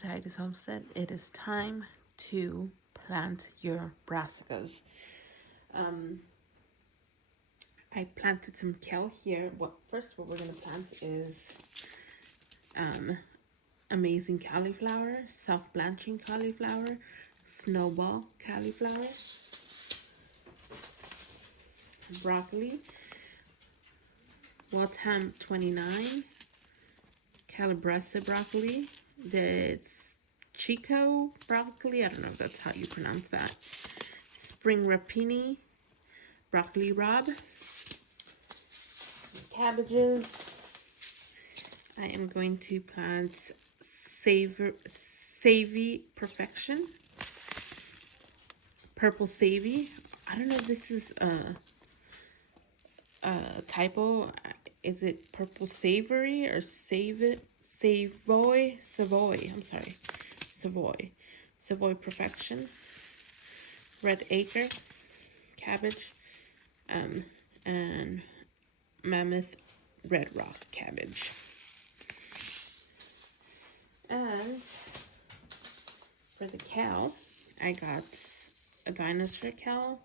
to Heidi's Homestead. It is time to plant your brassicas. I planted some kale here. First what we're going to plant is amazing cauliflower, self-blanching cauliflower, snowball cauliflower, broccoli, Waltham 29, calabrese broccoli, that's Chico broccoli, I don't know if that's how you pronounce that, spring rapini, broccoli rabe, cabbages. I am going to plant Savvy Perfection, purple savvy. I don't know if this is a typo. Is it purple savory or Savoy? I'm sorry, Savoy Perfection, red acre, cabbage, and mammoth red rock cabbage. And for the cow, I got a dinosaur cow,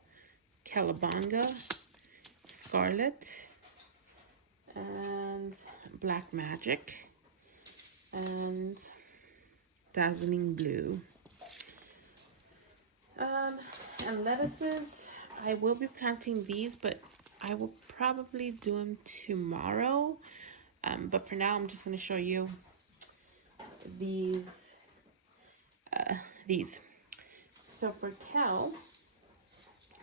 Calabanga, Scarlet, and Black Magic, and Dazzling Blue. And lettuces, I will be planting these, but I will probably do them tomorrow. But for now, I'm just going to show you these. So for kale,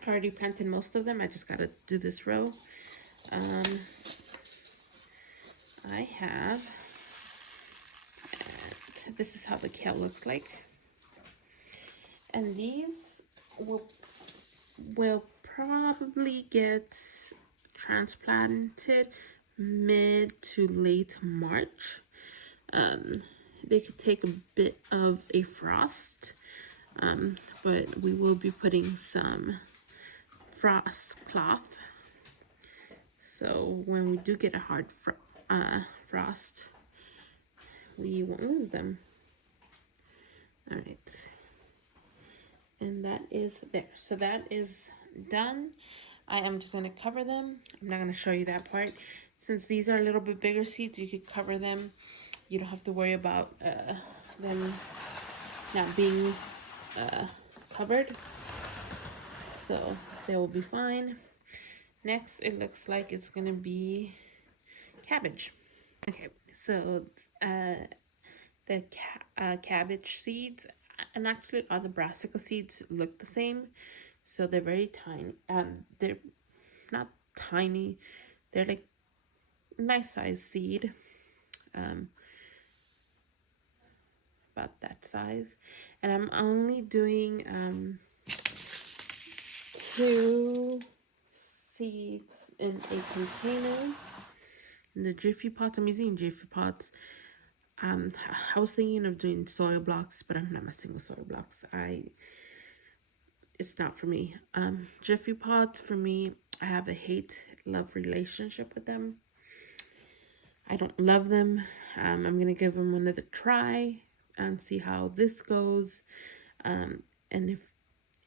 I already planted most of them. I just got to do this row. I have, and this is how the kale looks like. And these will probably get transplanted mid to late March. They could take a bit of a frost, but we will be putting some frost cloth. So when we do get a hard frost, we won't lose them. All right. And that is there. So that is done. I am just going to cover them. I'm not going to show you that part. Since these are a little bit bigger seeds, you could cover them. You don't have to worry about them not being covered. So they will be fine. Next, it looks like it's going to be cabbage. Okay, so the cabbage seeds, and actually all the brassica seeds look the same. So they're very tiny. They're not tiny. They're like nice size seed. About that size. And I'm only doing 2 seeds in a container. In the Jiffy pots, I'm using Jiffy pots. I was thinking of doing soil blocks, but I'm not messing with soil blocks. It's not for me. Jiffy pots, for me, I have a hate-love relationship with them. I don't love them. I'm gonna give them another try and see how this goes. And if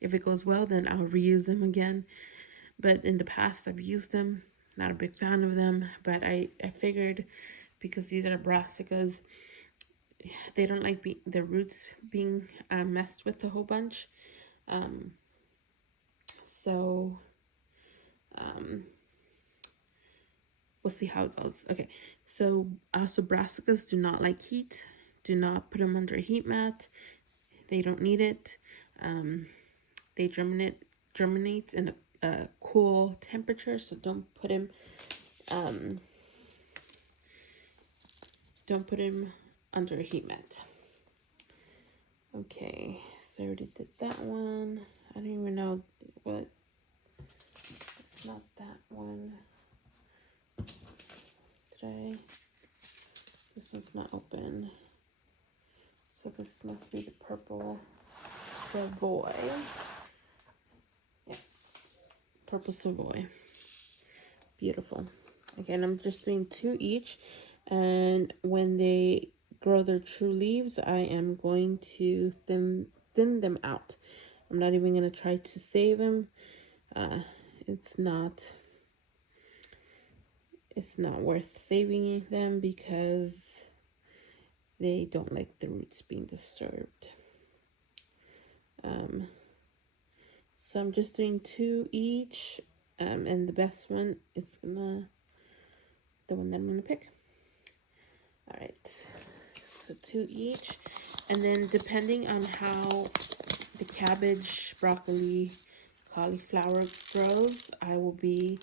it goes well, then I'll reuse them again. But in the past, I've used them. Not a big fan of them, but I figured because these are brassicas, they don't like their roots being messed with a whole bunch. So we'll see how it goes. Okay, so brassicas do not like heat. Do not put them under a heat mat. They don't need it. They germinate in a cool temperature, so don't put them under a heat mat. Okay, so I already did that one. I don't even know what. It's not that one. This one's not open. So this must be the purple Savoy. Yeah, purple Savoy. Beautiful. Again, I'm just doing 2 each, and when they grow their true leaves, I am going to thin them out. I'm not even going to try to save them. It's not worth saving them because they don't like the roots being disturbed. So I'm just doing 2 each, and the best one is the one that I'm gonna pick. All right, so 2 each, and then depending on how the cabbage, broccoli, cauliflower grows, I will be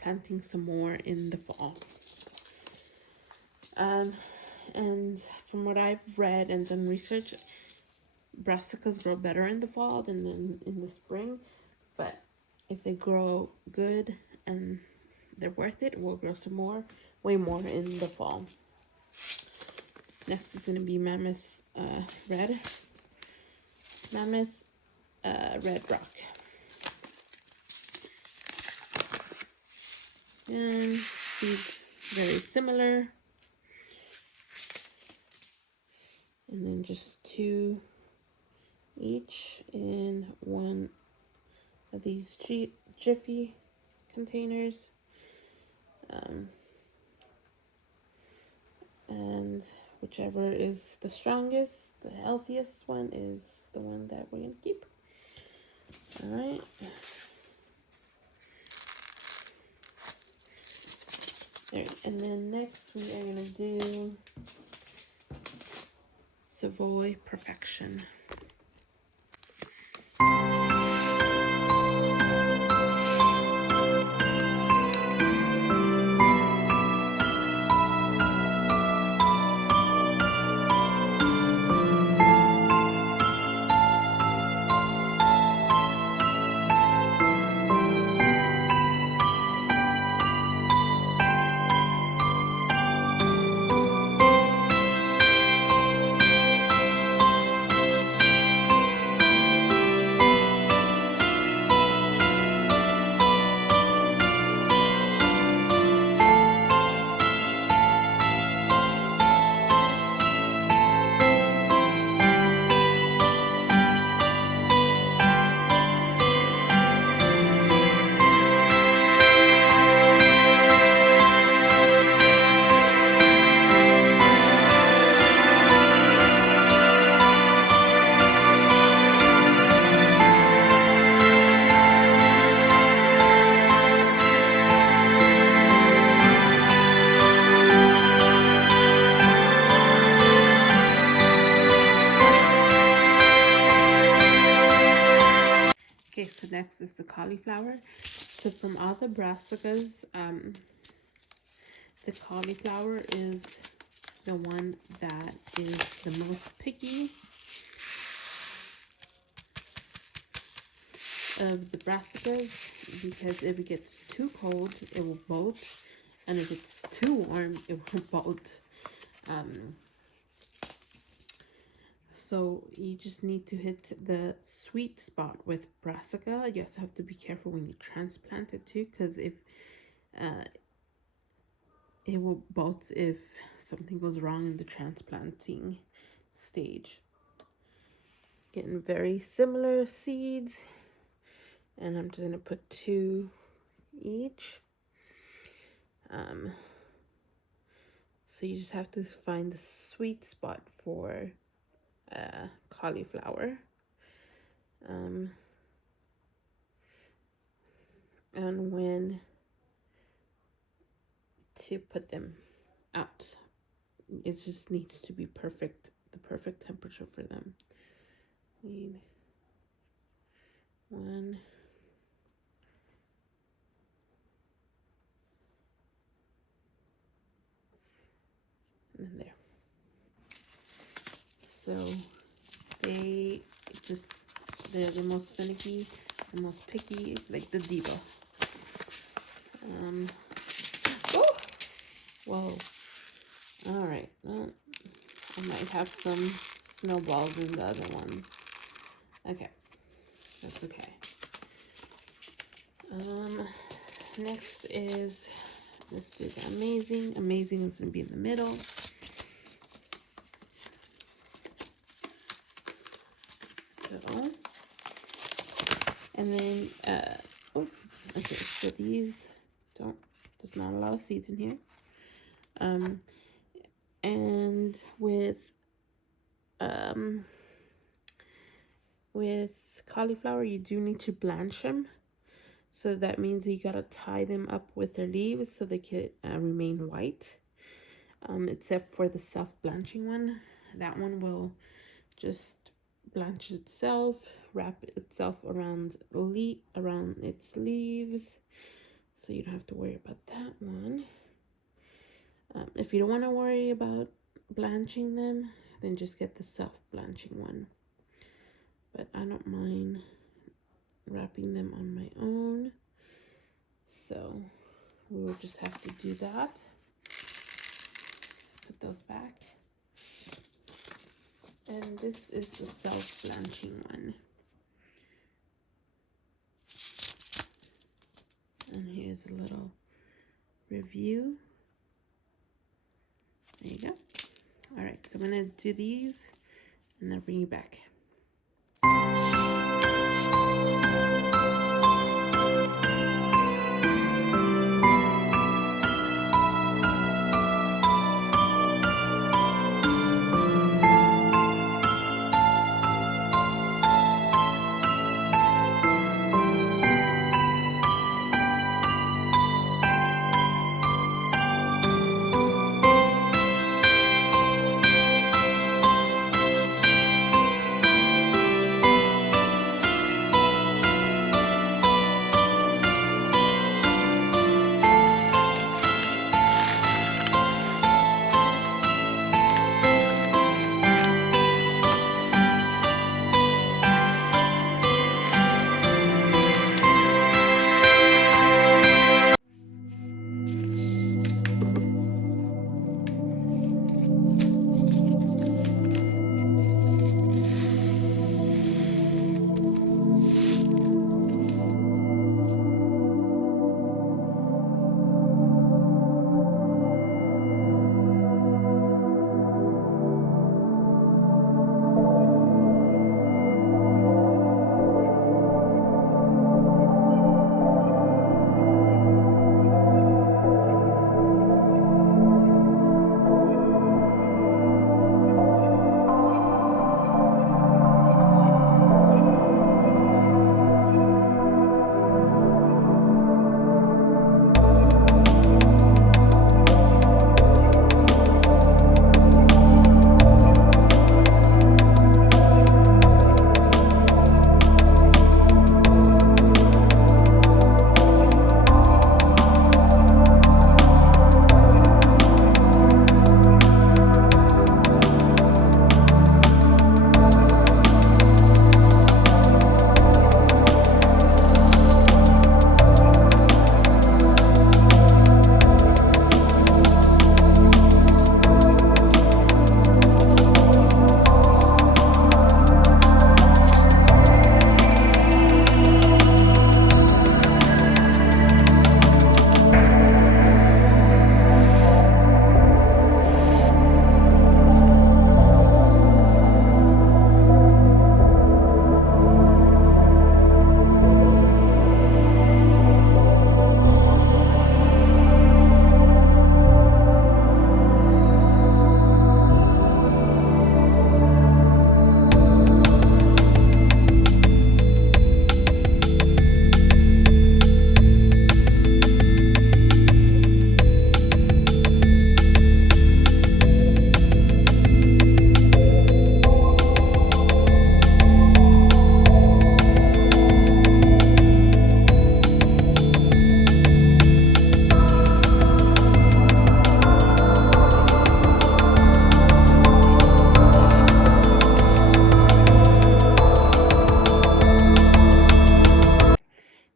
planting some more in the fall. And from what I've read and done research, brassicas grow better in the fall than in the spring, but if they grow good and they're worth it, we'll grow some more, way more in the fall. Next is going to be red rock. And seeds very similar. And then just 2 each in one of these Jiffy containers. And whichever is the strongest, the healthiest one is the one that we're going to keep. All right. All right. And then next we are going to do Savoy Perfection. Okay, so next is the cauliflower. So from all the brassicas, the cauliflower is the one that is the most picky of the brassicas, because if it gets too cold, it will bolt, and if it's too warm, it will bolt. So you just need to hit the sweet spot with brassica. You also have to be careful when you transplant it too, because if it will bolt if something goes wrong in the transplanting stage. Getting very similar seeds, and I'm just gonna put 2 each. So you just have to find the sweet spot for cauliflower. And when to put them out. It just needs to be perfect, the perfect temperature for them. Need 1. And then there. So they're the most finicky, the most picky, like the diva. Oh, whoa. All right. Well, I might have some snowballs in the other ones. Okay, that's okay. Next is, let's do the amazing. Amazing is gonna be in the middle. So, and then, oh, okay, so these there's not a lot of seeds in here. And with cauliflower, you do need to blanch them. So that means you gotta tie them up with their leaves so they can remain white. Except for the self-blanching one. That one will just blanch itself, wrap itself around its leaves. So you don't have to worry about that one. If you don't want to worry about blanching them, then just get the self-blanching one. But I don't mind wrapping them on my own. So we will just have to do that. Put those back. And this is the self-blanching one. And here's a little review. There you go. All right, so I'm gonna do these and I'll bring you back.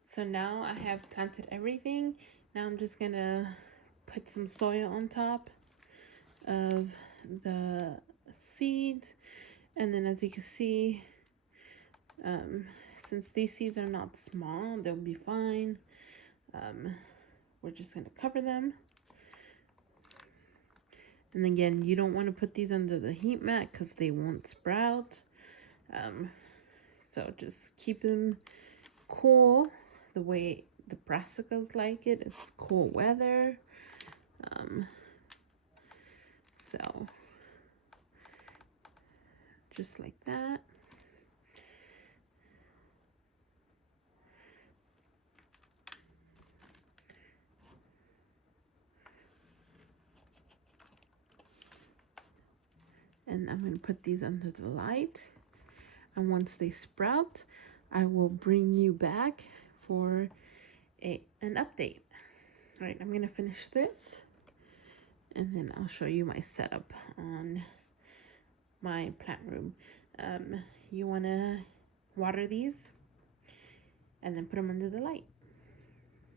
So now I have planted everything. Now I'm just gonna put some soil on top of the seeds. And then as you can see, since these seeds are not small, they'll be fine. We're just gonna cover them. And again, you don't want to put these under the heat mat because they won't sprout. So just keep them cool the way the brassicas like it. It's cool weather. So just like that. And I'm going to put these under the light. And once they sprout, I will bring you back for an update. All right, I'm going to finish this. And then I'll show you my setup on my plant room. You want to water these and then put them under the light.